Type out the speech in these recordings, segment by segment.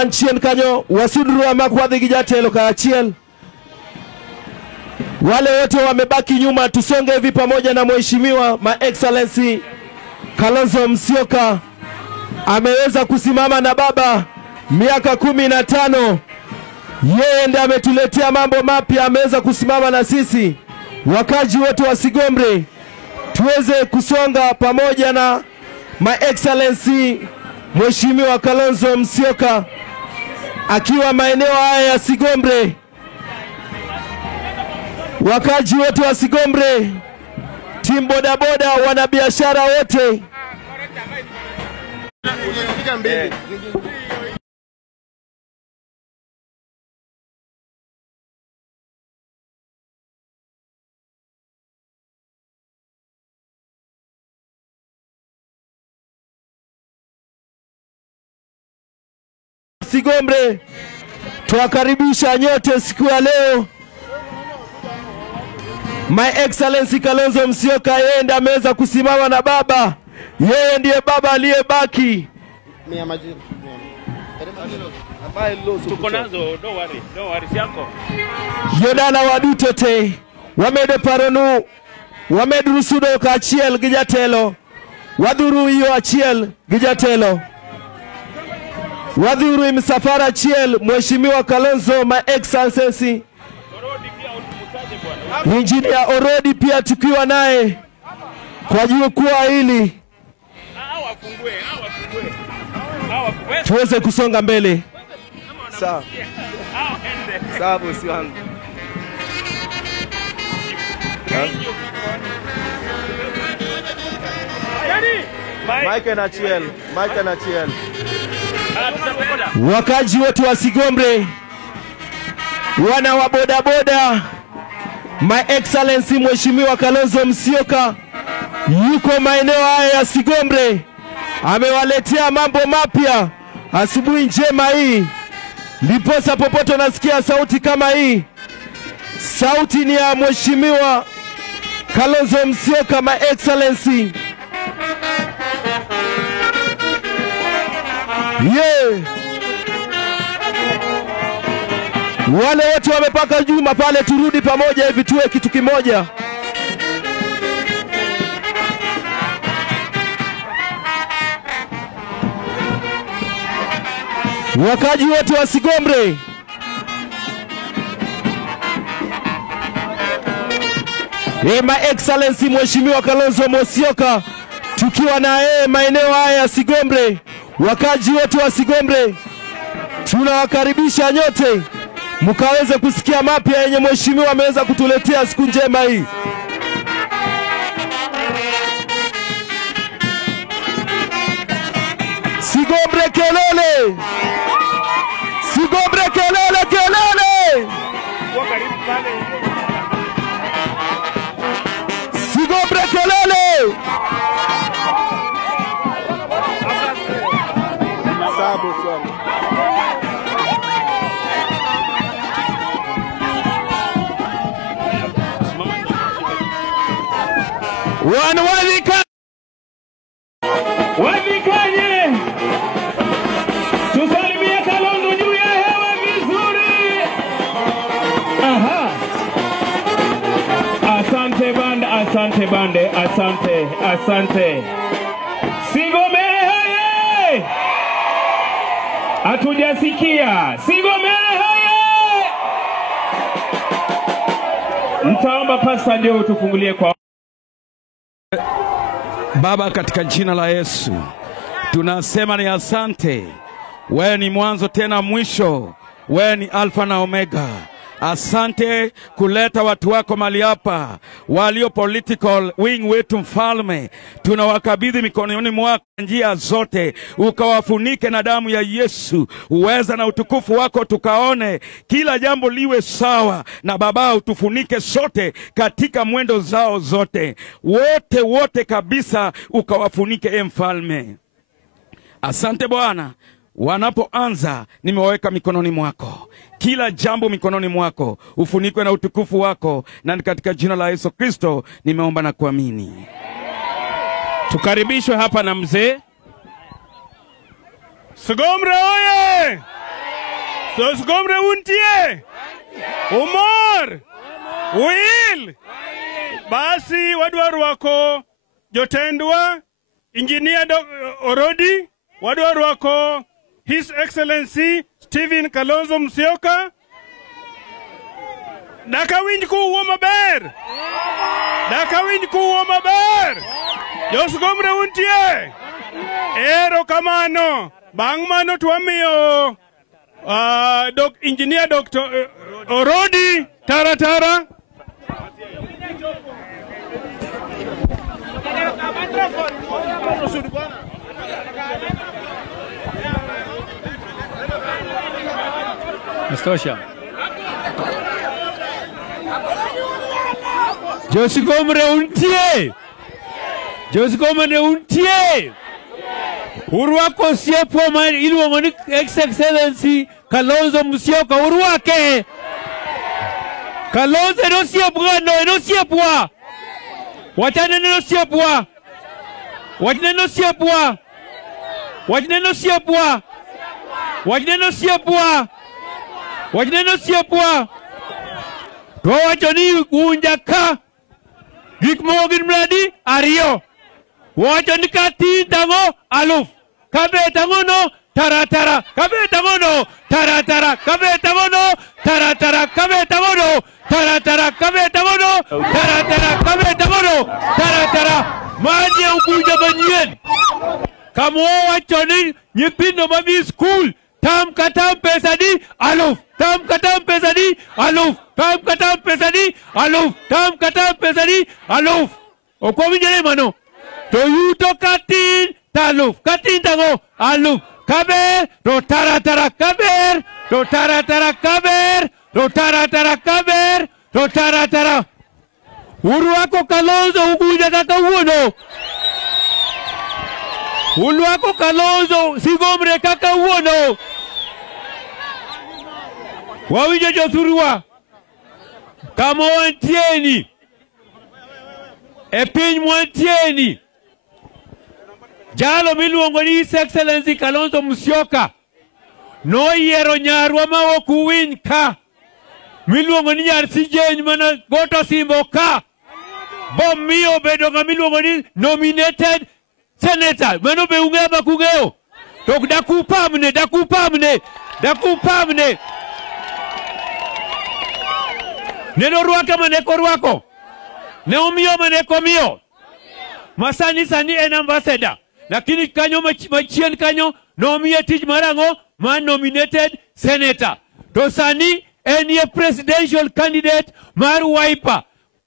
Anchien kanyo wasuduru amakwadhi gijatelo kaachiel. Wale wote wamebaki nyuma, tusonge hivi pamoja na mheshimiwa My Excellency Kalonzo Musyoka. Ameweza kusimama na baba miaka 15. Yeye ndiye ametuletea mambo mapya, ameweza kusimama na sisi wakaji wote wa Sigombre tuweze kusonga pamoja na My Excellency Mheshimiwa Kalonzo Musyoka akiwa maeneo haya ya Sigombre. Wakaji wote wa Sigombre, timu bodaboda, wanabiashara wote, Sigombre, tuwakaribisha nyote siku ya leo. My Excellency Kalonzo Musyoka, yeye ndiye ameweza kusimama na baba. Yeye ndiye baba aliyebaki. Tuko nazo, don't worry yako. Yodana wadutete, wamede paronu, wamede rusudo ka achiel gijatelo. Wadhuru iyo achiel gijatelo. Wadhuru imsafara achiel, Mheshimiwa Kalonzo My Excellency Engineer Orodi pia tukiwa naye kwa jukwaa hili. Tuweze kusonga mbele. Sawa. Sawa bosi wangu. Mike na Chiel. Wakaji wote wa Sigombre, wana wa bodaboda, My Excellency Mheshimiwa Kalonzo Musyoka yuko maeneo haya ya Sigombre. Amewaletea mambo mapya asubuhi njema hii. Ndiposa popote nasikia sauti kama hii, sauti ni ya Mheshimiwa Kalonzo Musyoka My Excellency. Wale wote wamepaka juma pale, turudi pamoja hivi tuwe kitu kimoja. Wakaji wote wa Sigombre, My Excellency Mheshimiwa Kalonzo Musyoka tukiwa na yeye maeneo haya ya Sigombre. Wakaji wote wa Sigombre, tunawakaribisha nyote mkaweze kusikia mapya yenye mheshimiwa ameweza kutuletea siku njema hii. Sigombre kelele! Sigombre kelele, kelele! Sigombre kelele! Sabu swami. Wadikanye tusalimie Kalonzo juu ya hewa vizuri. Aha. Asante bande, asante. Sigombe haye. Hatujasikia. Sigombe haye. Mtaomba pasta ndio tufungulie kwa Baba, katika jina la Yesu tunasema ni asante. Wewe ni mwanzo tena mwisho, wewe ni Alfa na Omega. Asante kuleta watu wako mali hapa, walio political wing wetu mfalme. Tunawakabidhi mikononi mwako njia zote, ukawafunike na damu ya Yesu. Uweza na utukufu wako tukaone kila jambo liwe sawa, na Baba utufunike sote katika mwendo zao zote. Wote kabisa ukawafunike mfalme. Asante Bwana, wanapoanza nimewaweka mikononi mwako. Kila jambo mikononi mwako, ufunikwe na utukufu wako, na katika jina la Yesu Kristo nimeomba na kuamini. Tukaribishwe hapa na mzee Sigombre oye! Sosgomre untie. Umor. Will. Basi wadwaru wako jotendwa Engineer Orodi, wadwaru wako His Excellency Stephen Kalonzo Musyoka. Dakawinj kuwo maber. Dakawinj kuwo maber. Josgomre untie. Ero kamano. Bang' mano twamiyo Engineer Dr. Orodi Tara. Mstosha. Josgomre untie. Josgomre untie. Urwako siepo man iluongo ni Excellency Kalonzo Musyoka urwake. Kalonzo no siepwa no siepwa. Wachane no siepwa. Wachane no siepwa. Wachane no siepwa. Wachane no siepwa. Wachane no siepwa. To wacho ni unja ka gik mogin mradi ariyo. Wacho ni kati tango aluf. Kabe tango no tara. Kabe tango no tara. Kabe tango no tara. Kabe tango no tara. Kabe tango no tara. Kabe tango no tara. Maji ubuja banyen. Kamo wacho ni nyithindo mabi school. Tam katam pesa di aluf. Tam katam pesa di aluf. Tam katam pesa di aluf. Tam katam pesa di aluf. Okwa jere mano. To yuto katin taluf. Katin tango aluf. Kaber ro tara. Kaber ro tara. Kaber ro tara. Kaber ro tara. Urwako Kalonzo ubuja kaka uono. Urwako Kalonzo sigomre kaka uono. Wawinjo jothurwa. Kama wantieni. Epiny mwantieni. Jalo miluongo ni His Excellency Kalonzo Musyoka. No yiero nyarwa ma ok uwiny ka. Miluongo ni nyar Sijeny mana goto simbo ka. Bom miyo bedo nga miluongo ni nominated senator. Mano be ung'eyo ma kung'eyo. Tok dakupamne. Neno rwake maneko rwako. Ne umiyo maneko miyo. Masani en ambassador. Lakini kanyo machien kanyo nomiye tich marango man nominated senator. To sani en ye presidential candidate mar Wiper.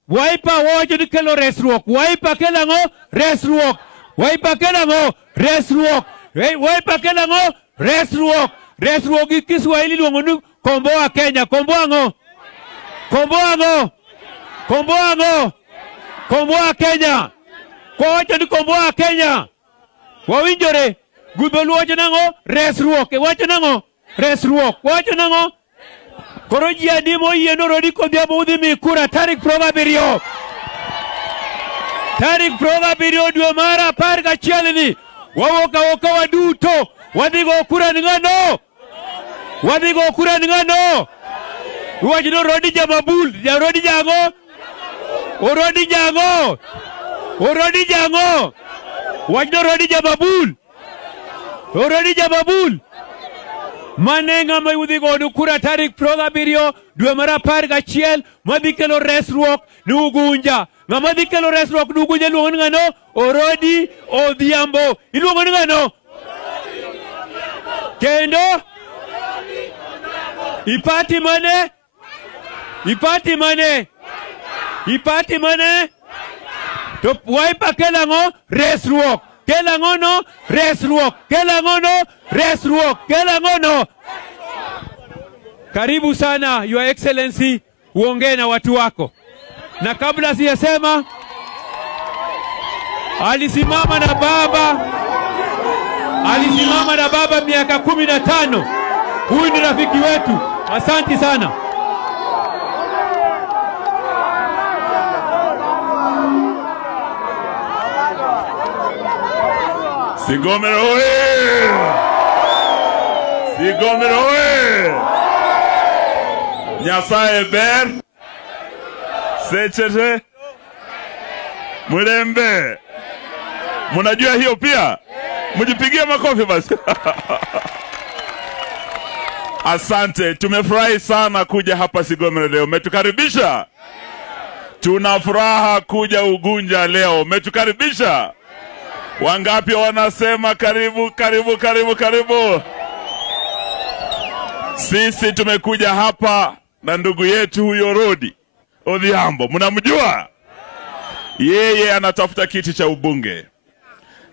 Wiper wacho ni kelo resruok. Wiper kelango resruok. Wiper kelango resruok. Wiper kelango resruok. Resruok gi Kiswahili luongo ni komboa Kenya. Komboa Kenya. Kwa wacho ni komboa Kenya. Wawinjore. Gudholu wacho nango resruok. Wacho nango resruok. Wacho nango. Koro ji adimo yieno rodi kodhiambo udhi mi kura tarik 17. Tarik 17 dwe mar 11 ni. Wawuok waduto. Wadhi go kura ni ng'ano. Wacho no rodi jamabul. Rodi jango. Orodi jango. Wacho no rodi jamabul. Manenga ma udhi godo kura tarik 17 dwe mar 11 madhi kelo resruok ni Ugunja. Ng'ama dhi kelo resruok ni Ugunja iluongo ni ng'ano? Orodi Odhiambo. Iluongo ni ng'ano? Kendo ipati mane? To Wiper kelango resruok. Kelangono resruok. Karibu sana Your Excellency, uongee na watu wako. Na kabla sijasema, alisimama na baba miaka 15. Huyu ni rafiki wetu. Asante sana. Sigomero oye! Nyasaye ber. Sechete. Murembe. Mnajua hiyo pia? Mjipigie makofi basi. Asante, tumefurahi sana kuja hapa Sigomera leo. Umetukaribisha. Tuna furaha kuja Ugunja leo. Umetukaribisha. Wangapi wanasema karibu, karibu, karibu, karibu. Sisi tumekuja hapa na ndugu yetu huyo Rodi Odhiambo. Mnamjua? Yeye anatafuta kiti cha ubunge.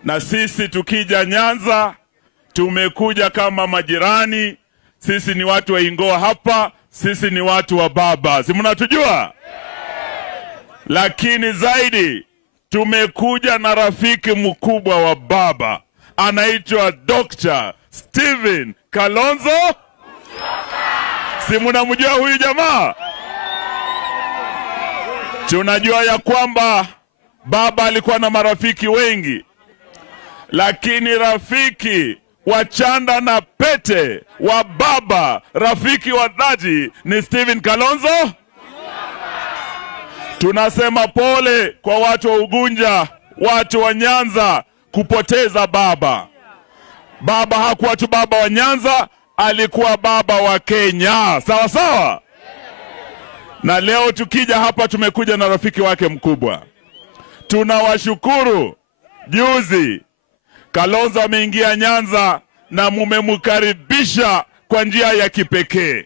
Na sisi tukija Nyanza tumekuja kama majirani. Sisi ni watu wa Ingoa hapa, sisi ni watu wa baba. Si mnatujua? Lakini zaidi tumekuja na rafiki mkubwa wa baba. Anaitwa Dr. Stephen Kalonzo. Si mnamjua huyu jamaa? Tunajua ya kwamba baba alikuwa na marafiki wengi. Lakini rafiki wa chanda na pete wa baba, rafiki wa dhati ni Stephen Kalonzo. Tunasema pole kwa watu wa Ugunja, watu wa Nyanza kupoteza baba. Baba hakuwa tu baba wa Nyanza, alikuwa baba wa Kenya. Sawa sawa? Na leo tukija hapa tumekuja na rafiki wake mkubwa. Tunawashukuru. Juzi Kalonzo ameingia Nyanza na mumemkaribisha kwa njia ya kipekee.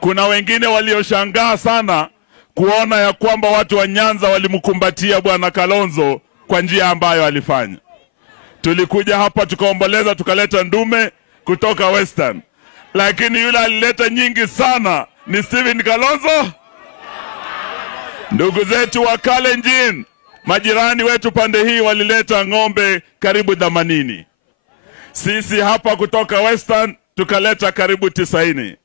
Kuna wengine walioshangaa sana kuona ya kwamba watu wa Nyanza walimkumbatia bwana Kalonzo kwa njia ambayo alifanya. Tulikuja hapa tukaomboleza, tukaleta ndume kutoka Western. Lakini yule alileta nyingi sana ni Stephen Kalonzo. Ndugu zetu wa Kalenjin, majirani wetu pande hii, walileta ng'ombe karibu 80. Sisi hapa kutoka Western tukaleta karibu 90.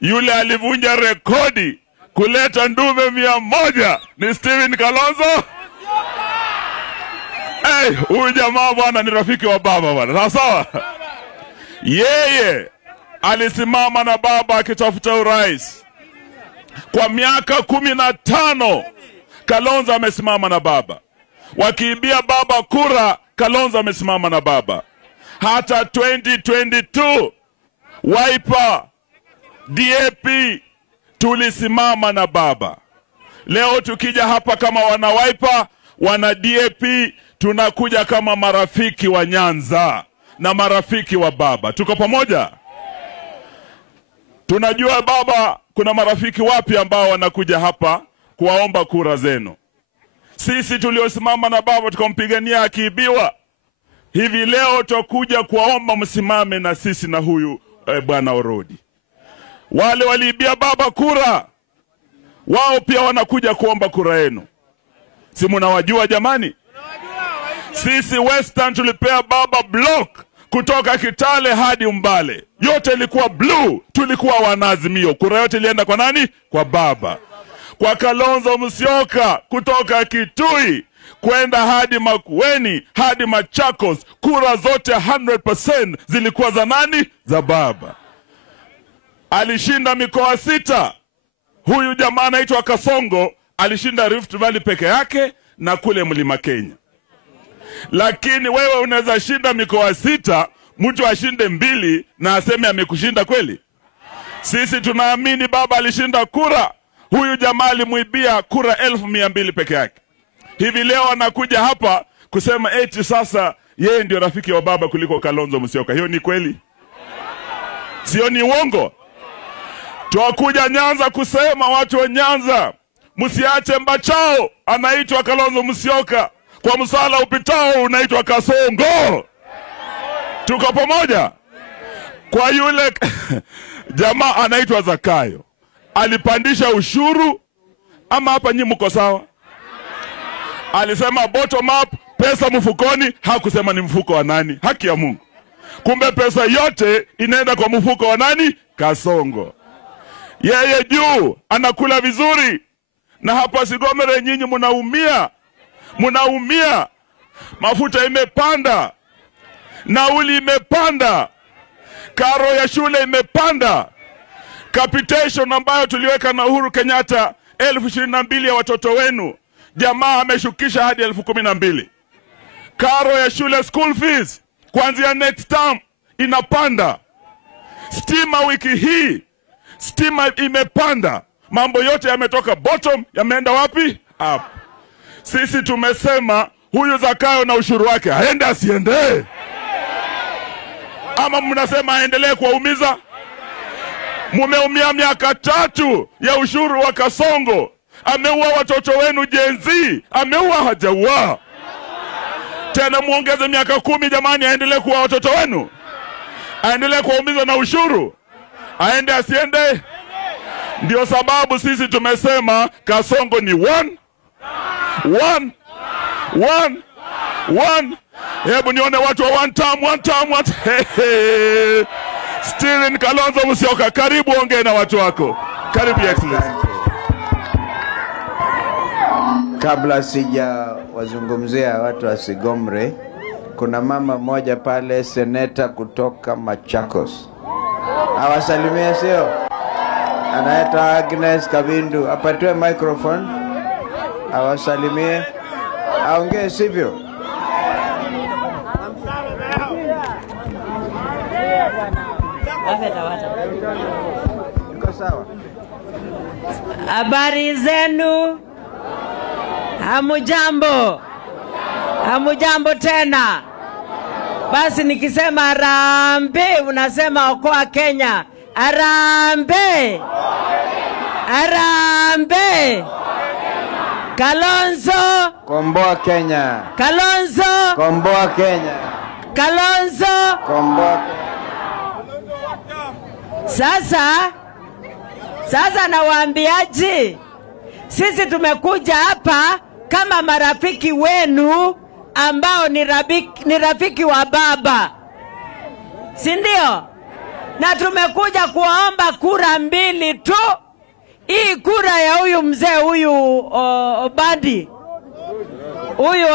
Yule alivunja rekodi kuleta ndume 100 ni Stephen Kalonzo. Huyu jamaa bwana ni rafiki wa baba bwana. Sawa sawa? Yeye alisimama na baba akitafuta urais. Kwa miaka 15 Kalonzo amesimama na baba. Wakiibia baba kura, Kalonzo amesimama na baba. Hata 2022 Wiper, DAP tulisimama na baba. Leo tukija hapa kama wana Wiper, wana DAP, tunakuja kama marafiki wa Nyanza na marafiki wa baba. Tuko pamoja? Tunajua baba kuna marafiki wapi ambao wanakuja hapa kuwaomba kura zenu. Sisi tuliosimama na baba tukampigania akiibiwa. Hivi leo tutakuja kuwaomba msimame na sisi na huyu bwana Orodi. Wale waliibia baba kura, wao pia wanakuja kuomba kura yenu. Si mnawajua jamani? Sisi Western tulipea baba block kutoka Kitale hadi Mbale. Yote ilikuwa blue, tulikuwa wanaazimio. Kura yote ilienda kwa nani? Kwa baba. Kwa Kalonzo Musyoka kutoka Kitui kwenda hadi Makueni hadi Machakos, kura zote 100% zilikuwa za nani? Za baba. Alishinda mikoa 6. Huyu jamaa anaitwa Kasongo alishinda Rift Valley peke yake na kule Mlima Kenya. Lakini wewe unaweza shinda mikoa 6, mtu ashinde 2 na aseme amekushinda kweli? Sisi tunaamini baba alishinda kura. Huyu jamaa alimuibia kura 1200 peke yake. Hivi leo anakuja hapa kusema eti sasa yeye ndio rafiki wa baba kuliko Kalonzo Musyoka. Hiyo ni kweli? Sio ni uongo? Tuwakuja Nyanza kusema watu wa Nyanza, msiache mbachao anaitwa Kalonzo Musyoka, kwa msala upitao unaitwa Kasongo. Tuko pamoja? Kwa yule jamaa anaitwa Zakayo, alipandisha ushuru, ama hapa nyinyi mko sawa? Alisema bottom up, pesa mfukoni, hakusema ni mfuko wa nani. Haki ya Mungu. Kumbe pesa yote inaenda kwa mfuko wa nani? Kasongo. Yeye juu anakula vizuri, na hapa Sigomera nyinyi mnaumia. Mnaumia. Mafuta imepanda, nauli imepanda, karo ya shule imepanda. Capitation ambayo tuliweka na Uhuru Kenyatta 22,000 ya watoto wenu, jamaa ameshukisha hadi 12,000. Karo ya shule, school fees kuanzia next term inapanda. Stima wiki hii, stima imepanda. Mambo yote yametoka bottom, yameenda wapi? Up. Sisi tumesema huyu Zakayo na ushuru wake aende asiende? Ama mnasema aendelee kuwaumiza? Mumeumia miaka 3 ya ushuru wa Kasongo. Ameua watoto wenu Gen Z, ameua hajaua. Tena muongeze miaka 10 jamani, aendelee kuwa watoto wenu? Aendelee kuwaumiza na ushuru? Aende asiende? Ndio sababu sisi tumesema Kasongo ni one. Hebu nione watu wa one term. Steven Kalonzo Musyoka, karibu ongea na watu wako. Karibu Excellency. Kabla sija wazungumzia watu wa Sigomre, kuna mama moja pale, seneta kutoka Machakos. Awasalimie sio? Anaitwa Agnes Kabindu. Apatiwe microphone. Awasalimie. Aongee sivyo? Iko sawa? Habari zenu? Hamujambo? Hamujambo tena? Basi nikisema Harambee unasema okoa Kenya. Harambee! Harambee! Kalonzo Komboa Kenya. Kalonzo Komboa Kenya. Kalonzo Komboa Kenya. Sasa nawaambiaje? Sisi tumekuja hapa kama marafiki wenu ambao ni rafiki wa baba. Si ndio? Na tumekuja kuomba kura 2 tu. Hii kura ya huyu mzee huyu Bandi. Huyu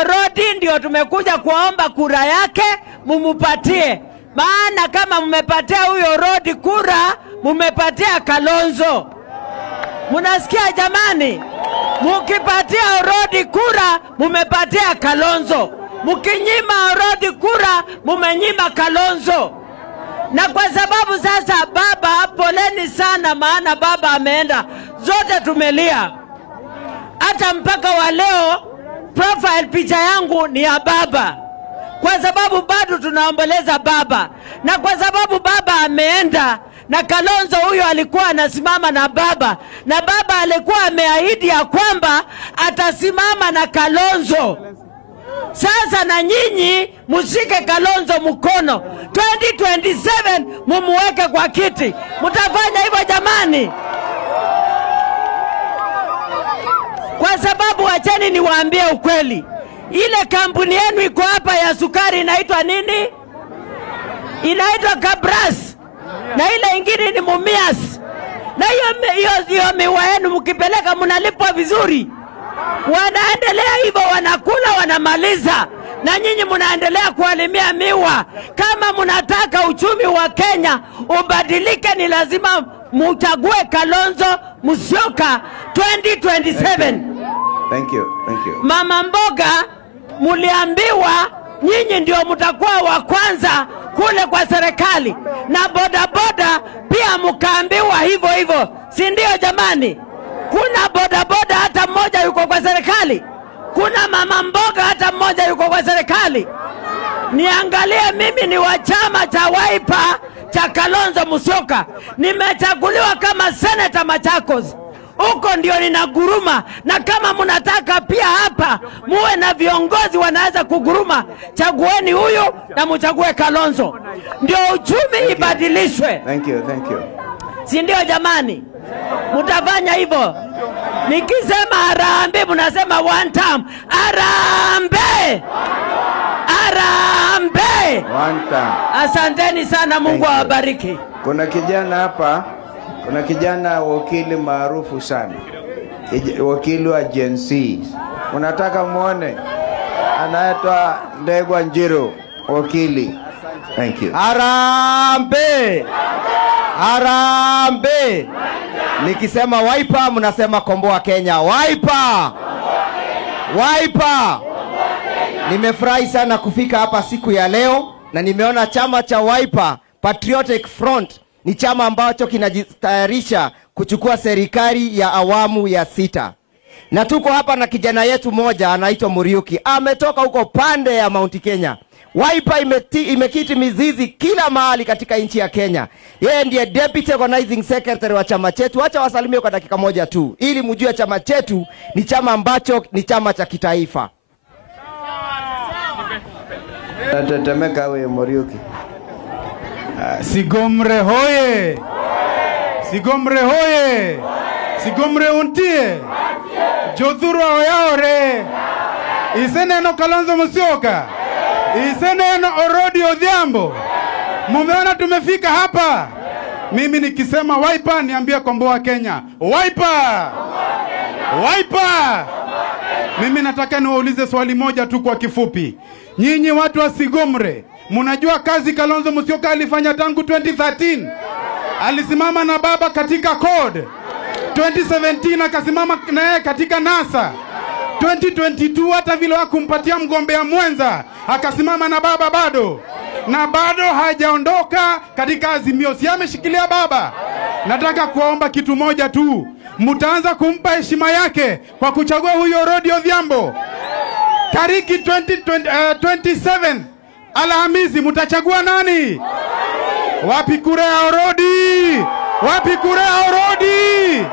Orodi ndio tumekuja kuomba kura yake mumupatie. Maana kama mmepatia huyu Orodi kura, mmepatia Kalonzo. Munasikia jamani? Mukipatia Orodi kura, mumepatia Kalonzo. Mukinyima Orodi kura, mumenyima Kalonzo. Na kwa sababu sasa baba, poleni sana, maana baba ameenda. Zote tumelia. Hata mpaka wa leo profile picha yangu ni ya baba. Kwa sababu bado tunaomboleza baba. Na kwa sababu baba ameenda, na Kalonzo huyo alikuwa anasimama na baba. Na baba alikuwa ameahidi ya kwamba atasimama na Kalonzo. Sasa na nyinyi mshike Kalonzo mkono. 2027 mumuweke kwa kiti. Mtafanya hivyo jamani? Kwa sababu acheni niwaambie ukweli. Ile kampuni yenu iko hapa ya sukari inaitwa nini? Inaitwa Kabras. Na ile ingine ni Mumias. Na hiyo miwa yenu mkipeleka mnalipwa vizuri. Wanaendelea hivyo, wanakula wanamaliza. Na nyinyi mnaendelea kualimia miwa. Kama mnataka uchumi wa Kenya ubadilike, ni lazima mchague Kalonzo Musyoka 2027. Thank you. Mama mboga, muliambiwa nyinyi ndio mtakuwa wa kwanza kule kwa serikali. Na bodaboda pia mkaambiwa hivyo. Si ndio jamani? Kuna bodaboda hata mmoja yuko kwa serikali? Kuna mama mboga hata mmoja yuko kwa serikali? Niangalie, mimi ni wa chama cha Wiper cha Kalonzo Musyoka. Nimechaguliwa kama seneta Machakos. Huko ndio ninaguruma. Na kama mnataka pia hapa muwe na viongozi wanaweza kuguruma, chagueni huyu na mchague Kalonzo. Ndio uchumi ibadilishwe. Thank you. Si ndio jamani? Mutafanya hivyo. Nikisema Harambee mnasema one term. Harambee! Harambee! One term. Asanteni sana, Mungu awabariki. Kuna kijana hapa, kuna kijana wakili maarufu sana. Wakili wa Gen Z. Unataka muone? Anaitwa Ndegwa Njiru, wakili. Thank you. Harambee! Harambee. Nikisema Wiper mnasema Komboa Kenya. Wiper. Wiper. Nimefurahi sana kufika hapa siku ya leo na nimeona chama cha Wiper Patriotic Front ni chama ambacho kinajitayarisha kuchukua serikali ya awamu ya 6. Na tuko hapa na kijana yetu moja anaitwa Muriuki. Ametoka huko pande ya Mount Kenya. Wiper imekiti mizizi kila mahali katika nchi ya Kenya. Yeye ndiye Deputy Organizing Secretary wa chama chetu. Acha wasalimie kwa dakika moja tu ili mjue chama chetu ni chama ambacho ni chama cha kitaifa. Natetemeka wewe Muriuki. Sigomre hoye. Sigomre hoye. Sigomre untie. Jothuro oyaore. Iseneno Kalonzo Musyoka. Iseneno Orodi Odhiambo. Mumeona tumefika hapa. Mimi nikisema Wiper niambia Komboa Kenya. Wiper. Wiper. Mimi nataka niwaulize swali moja tu kwa kifupi. Nyinyi watu wa Sigomre, mnajua kazi Kalonzo Musyoka alifanya tangu 2013? Alisimama na baba katika code. 2017 akasimama naye katika NASA. 2022 hata vile hakumpatia mgombea mwenza, akasimama na baba bado. Na bado hajaondoka katika Azimio. Si ameshikilia baba. Nataka kuomba kitu moja tu. Mtaanza kumpa heshima yake kwa kuchagua huyo Orodi Odhiambo. Tariki 27 Alhamisi mtachagua nani? Wapi kura ya Orodi? Wapi kura ya Orodi?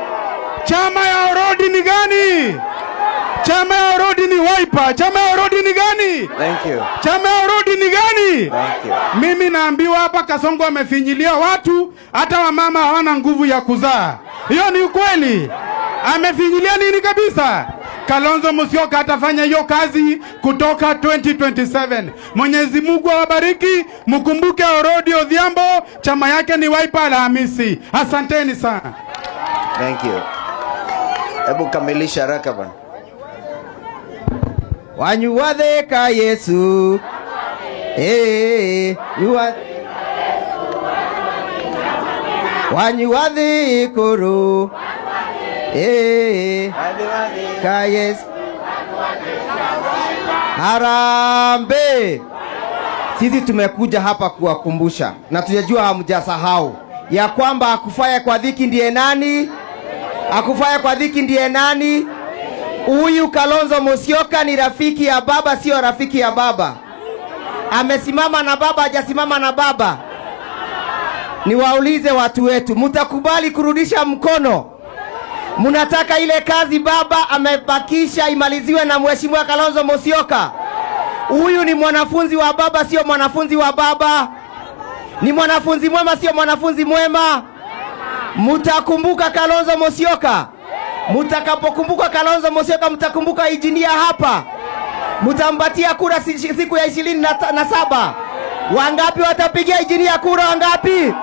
Chama ya Orodi ni gani? Chama ya Orodi ni Wiper. Chama ya Orodi ni gani? Thank you. Chama ya Orodi ni gani? Thank you. Mimi naambiwa hapa Kasongo amefinyilia watu, hata wamama hawana nguvu ya kuzaa. Hiyo ni ukweli. Amefinyilia nini kabisa? Kalonzo Musyoka atafanya hiyo kazi kutoka 2027. Mwenyezi Mungu awabariki, mkumbuke Orodi Odhiambo, chama yake ni Wiper Alhamisi. Asanteni sana. Thank you. Hebu kamilisha haraka bwana. Wanyuwathe ka Yesu. Wanyuwathe kuru. Ka Yesu. Harambee. Sisi tumekuja hapa kuwakumbusha na tunajua hamjasahau ya kwamba akufaya kwa dhiki ndiye nani? Akufaya kwa dhiki ndiye nani? Huyu Kalonzo Musyoka ni rafiki ya baba, sio rafiki ya baba. Amesimama na baba, hajasimama na baba. Niwaulize watu wetu, mtakubali kurudisha mkono? Mnataka ile kazi baba amebakisha imaliziwe na mheshimiwa Kalonzo Musyoka? Huyu ni mwanafunzi wa baba, sio mwanafunzi wa baba. Ni mwanafunzi mwema, sio mwanafunzi mwema. Mtakumbuka Kalonzo Musyoka? Mtakapokumbuka Kalonzo Musyoka mtakumbuka injinia hapa. Mtambatia kura siku ya 27. Wangapi watapigia injinia kura wangapi?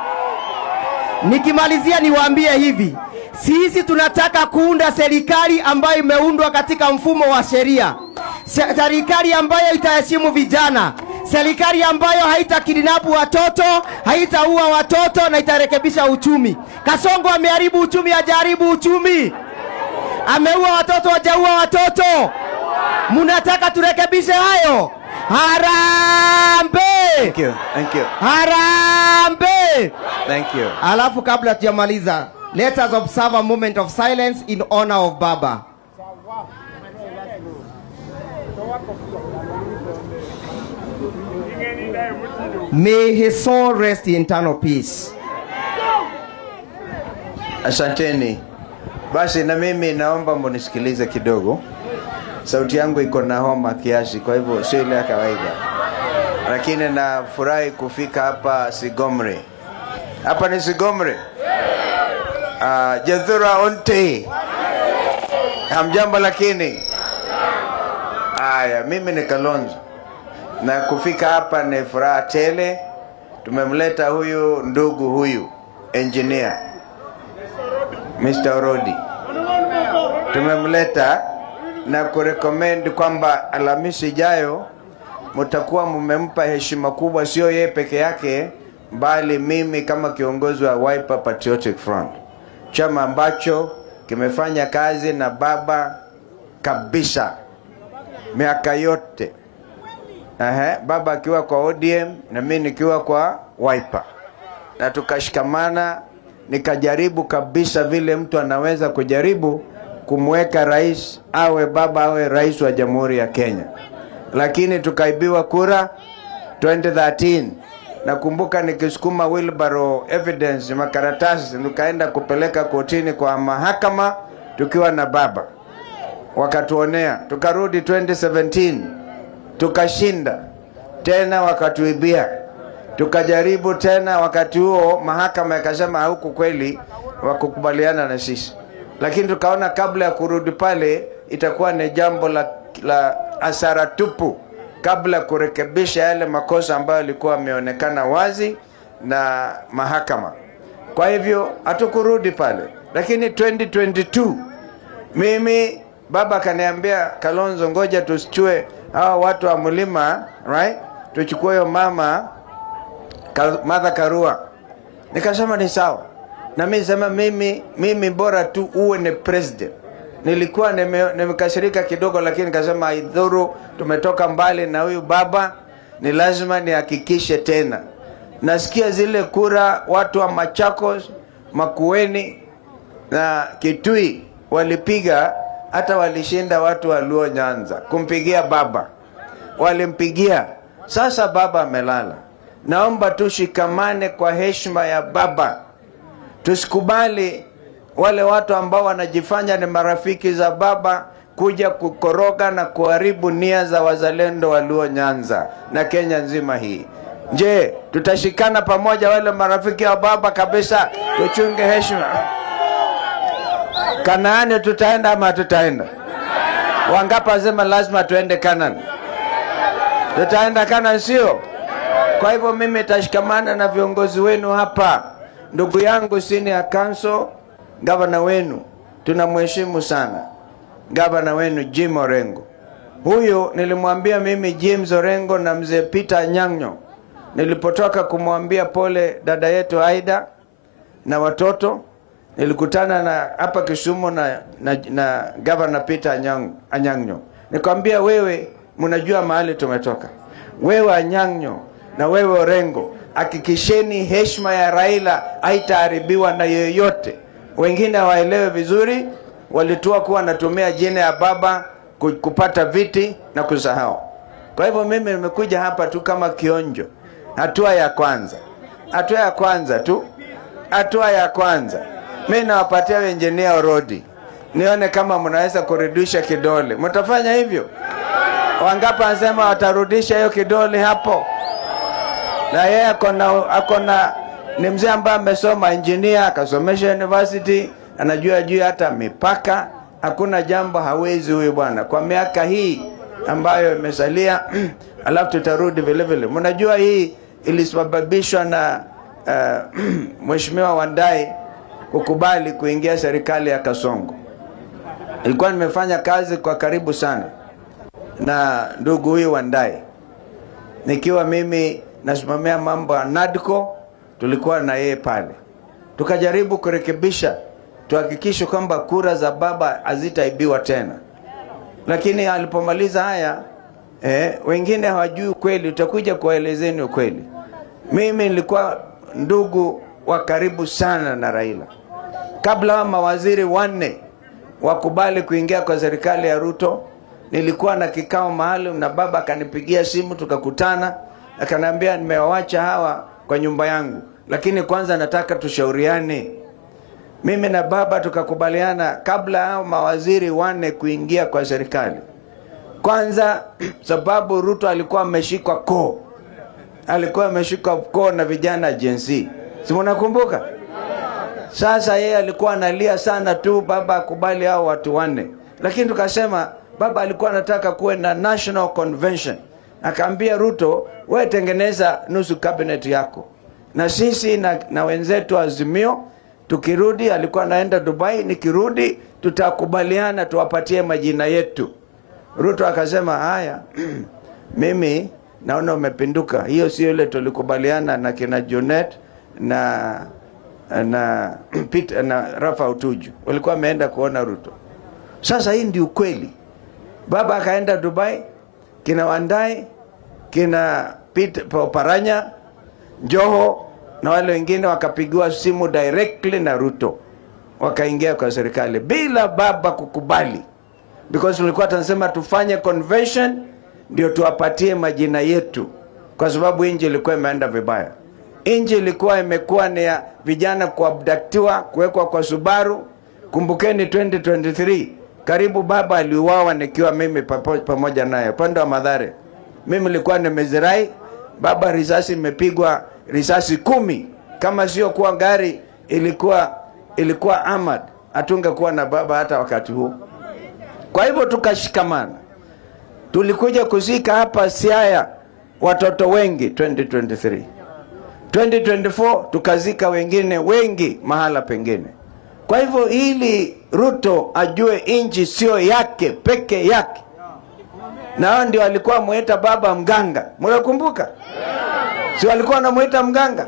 Nikimalizia niwaambie hivi. Sisi tunataka kuunda serikali ambayo imeundwa katika mfumo wa sheria. Serikali ambayo itaheshimu vijana. Serikali ambayo haitakidnapu watoto, haitaua watoto na itarekebisha uchumi. Kasongo ameharibu uchumi, hajaribu uchumi. Ameua watoto, hajaua watoto. Munataka turekebishe hayo? Harambee! Thank you. Thank you. Harambee! Thank you. Alafu kabla tujamaliza, let us observe a moment of silence in honor of Baba. May his soul rest in eternal peace. Asanteni. Basi na mimi naomba munisikilize kidogo. Sauti yangu iko na homa kiasi, kwa hivyo sio ile ya kawaida. Lakini nafurahi kufika hapa Sigomre. Hapa ni Sigomre. Jethura Onte. Hamjambo lakini. Aya, mimi ni Kalonzo. Na kufika hapa ni furaha tele. Tumemleta huyu ndugu huyu, engineer Mr. Orodi. Tumemleta na kurecommend kwamba Alhamisi ijayo mtakuwa mmempa heshima kubwa, sio yeye peke yake, bali mimi kama kiongozi wa Wiper Patriotic Front, chama ambacho kimefanya kazi na baba kabisa miaka yote. Baba akiwa kwa ODM na mimi nikiwa kwa Wiper, na tukashikamana, nikajaribu kabisa vile mtu anaweza kujaribu kumweka rais awe baba awe rais wa Jamhuri ya Kenya, lakini tukaibiwa kura 2013. Nakumbuka nikisukuma wheelbarrow evidence makaratasi nikaenda kupeleka kotini kwa mahakama tukiwa na baba, wakatuonea. Tukarudi 2017 tukashinda tena, wakatuibia. Tukajaribu tena, wakati huo mahakama ikasema huku kweli wakukubaliana na sisi, lakini tukaona kabla ya kurudi pale itakuwa ni jambo la hasara tupu, kabla kurekebisha yale makosa ambayo yalikuwa yameonekana wazi na mahakama. Kwa hivyo hatukurudi pale, lakini 2022 mimi baba kaniambia, Kalonzo, ngoja tusichue hawa watu wa mlima, right? Tuchukue hiyo mama Martha Karua. Nikasema ni sawa. Na mimi sema mimi bora tu uwe ni president. Nilikuwa nimekasirika kidogo, lakini nikasema idhuru tumetoka mbali na huyu baba, ni lazima nihakikishe tena. Nasikia zile kura watu wa Machakos, Makueni na Kitui walipiga, hata walishinda watu wa Luo Nyanza kumpigia baba. Walimpigia. Sasa baba amelala. Naomba tushikamane kwa heshima ya baba. Tusikubali wale watu ambao wanajifanya ni marafiki za baba kuja kukoroga na kuharibu nia za wazalendo wa Luo Nyanza na Kenya nzima hii. Je, tutashikana pamoja wale marafiki wa baba kabisa, tuchunge heshima? Kanaani tutaenda ama tutaenda? Wangapi wasema lazima tuende Kanaani? Tutaenda Kanaani, sio? Kwa hivyo mimi tashikamana na viongozi wenu hapa. Ndugu yangu Senior Council, gavana wenu tunamheshimu sana, gavana wenu Jim Orengo. Huyo nilimwambia mimi James Orengo na mzee Peter Anyang'o, nilipotoka kumwambia pole dada yetu Aida na watoto, nilikutana na hapa Kisumu na gavana Peter Anyang'o. Nikamwambia, wewe mnajua mahali tumetoka. Wewe Anyang'o na wewe Orengo, hakikisheni heshima ya Raila haitaharibiwa na yeyote. Wengine waelewe vizuri, walitua kuwa natumia jina ya baba kupata viti na kusahau. Kwa hivyo mimi nimekuja hapa tu kama kionjo. Hatua ya kwanza. Hatua ya kwanza tu. Hatua ya kwanza. Mimi nawapatia engineer Orodi. Nione kama mnaweza kurudisha kidole. Mtafanya hivyo? Wangapi wanasema watarudisha hiyo kidole hapo? Na yeye akona ni mzee ambaye amesoma engineer, akasomesha university, anajua juu hata mipaka. Hakuna jambo hawezi huyu bwana. Kwa miaka hii ambayo imesalia alafu tutarudi vile vile. Mnajua hii ilisababishwa na Mheshimiwa Wandai kukubali kuingia serikali ya Kasongo. Ilikuwa nimefanya kazi kwa karibu sana na ndugu huyu Wandai, nikiwa mimi nasimamia mambo ya NADCO, tulikuwa na yeye pale. Tukajaribu kurekebisha, tuhakikishe kwamba kura za baba hazitaibiwa tena. Lakini alipomaliza haya, wengine hawajui kweli, utakuja kuwaelezeni ukweli. Mimi nilikuwa ndugu wa karibu sana na Raila. Kabla mawaziri 4 wakubali kuingia kwa serikali ya Ruto, nilikuwa na kikao maalum na baba akanipigia simu, tukakutana, akaniambia nimewaacha hawa kwa nyumba yangu, lakini kwanza nataka tushauriane. Mimi na baba tukakubaliana kabla hao mawaziri 4 kuingia kwa serikali. Kwanza sababu Ruto alikuwa ameshikwa koo. Alikuwa ameshikwa koo na vijana Gen Z. Si mnakumbuka? Sasa yeye alikuwa analia sana tu baba akubali hao watu 4. Lakini tukasema baba alikuwa anataka kuwe na national convention. Akaambia Ruto, wewe tengeneza nusu cabinet yako. Na sisi na wenzetu Azimio, tukirudi, alikuwa naenda Dubai, nikirudi tutakubaliana tuwapatie majina yetu. Ruto akasema haya, mimi naona umepinduka. Hiyo sio ile tulikubaliana na kina Junet na Peter na Rafa Utuju, walikuwa wameenda kuona Ruto. Sasa hii ndio ukweli. Baba akaenda Dubai, kina Wandai, kina Peter Paranya, Joho na wale wengine wakapigiwa simu directly na Ruto, wakaingia kwa serikali bila baba kukubali, because tulikuwa tunasema tufanye convention ndio tuwapatie majina yetu, kwa sababu nchi ilikuwa imeenda vibaya. Nchi ilikuwa imekuwa ni ya vijana kuabductiwa, kuwekwa kwa Subaru. Kumbukeni 2023 karibu baba aliuawa nikiwa mimi pamoja naye pande wa Mathare. Mimi nilikuwa nimezirai, baba risasi imepigwa risasi 10. Kama sio kuwa gari ilikuwa Ahmad, hatungekuwa na baba hata wakati huu. Kwa hivyo tukashikamana. Tulikuja kuzika hapa Siaya watoto wengi 2023. 2024 tukazika wengine wengi mahala pengine. Kwa hivyo ili Ruto ajue inji sio yake peke yake. Na hao ndio walikuwa muita baba mganga. Mnakumbuka? Si walikuwa wanamuita mganga?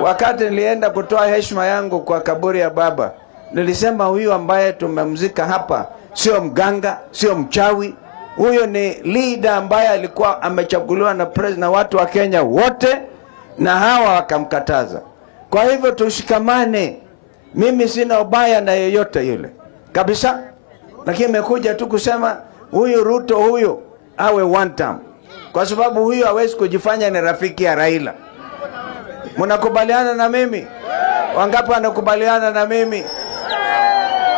Wakati nilienda kutoa heshima yangu kwa kaburi ya baba, nilisema huyu ambaye tumemzika hapa sio mganga, sio mchawi. Huyo ni leader ambaye alikuwa amechaguliwa na president na watu wa Kenya wote, na hawa wakamkataza. Kwa hivyo tushikamane. Mimi sina ubaya na yeyote yule kabisa, lakini nimekuja tu kusema huyu Ruto huyo awe one term, kwa sababu huyu hawezi kujifanya ni rafiki ya Raila. Mnakubaliana na mimi? Wangapi wanakubaliana na mimi?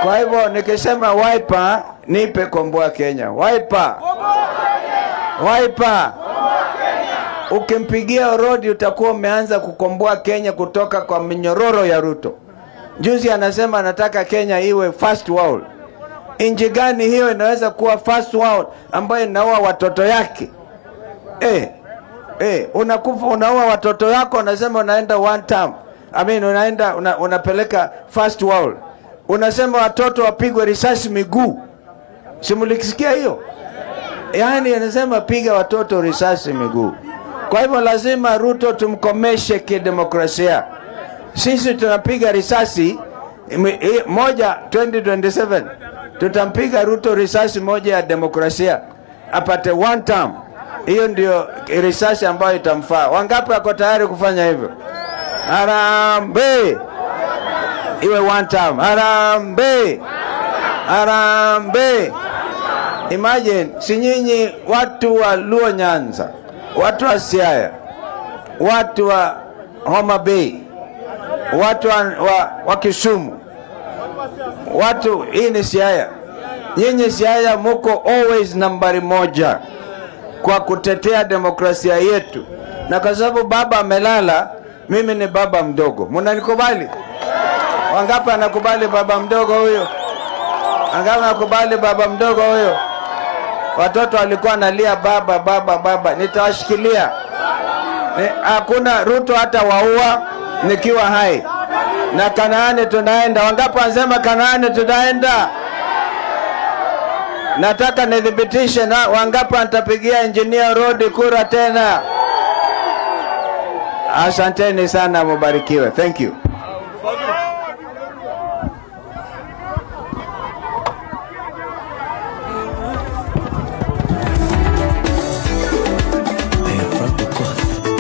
Kwa hivyo nikisema Wiper, nipe Komboa Kenya. Wiper, Wiper. Ukimpigia Orodi utakuwa umeanza kukomboa Kenya kutoka kwa minyororo ya Ruto. Juzi anasema anataka Kenya iwe first world. Nchi gani hiyo inaweza kuwa first world ambayo inaua watoto yake? Unakufa unaua watoto yako, unasema unaenda one term. Unaenda unapeleka first world. Unasema watoto wapigwe risasi miguu. Simulikisikia hiyo? Yaani anasema piga watoto risasi miguu. Kwa hivyo lazima Ruto tumkomeshe kidemokrasia. Sisi tunapiga risasi moja 2027. Tutampiga Ruto risasi moja ya demokrasia, apate one term. Hiyo ndio risasi ambayo itamfaa. Wangapi wako tayari kufanya hivyo? Harambee! Iwe one term. Harambee! Harambee! Imagine, si nyinyi watu wa Luo Nyanza, watu wa Siaya, watu wa Homa Bay, watu wa Kisumu, watu hii ni Siaya. Nyinyi Siaya muko always nambari 1 kwa kutetea demokrasia yetu. Na kwa sababu baba amelala, mimi ni baba mdogo. Mnanikubali? Wangapi anakubali baba mdogo huyo? Wangapi anakubali baba mdogo huyo? Watoto walikuwa nalia baba baba baba. Nitawashikilia. Hakuna Ruto hata waua nikiwa hai. Na Kanaani tunaenda. Wangapi wanasema Kanaani tunaenda? Nataka nidhibitishe na wangapi nitapigia engineer road kura tena. Asanteni sana, mubarikiwe. Thank you.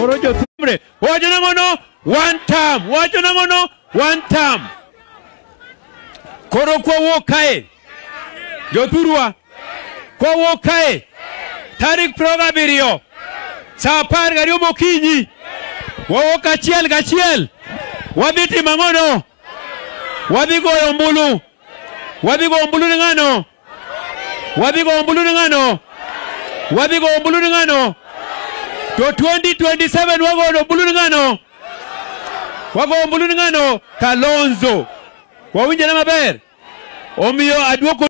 Orojo tumre, wajana ngono one term, wajana ngono one term. Koro kwa wokae, joturwa, kwa wokae, tarik proga birio, sapar gario mokinyi, wawoka gachiel, wabiti mangono, wabigo yombulu, wabigo ombulu ngano, wabigo ombulu ngano, wabigo ombulu ngano. To 2027 wago ombulu ngano Kalonzo. Wawinja na maber. Omiyo aduoko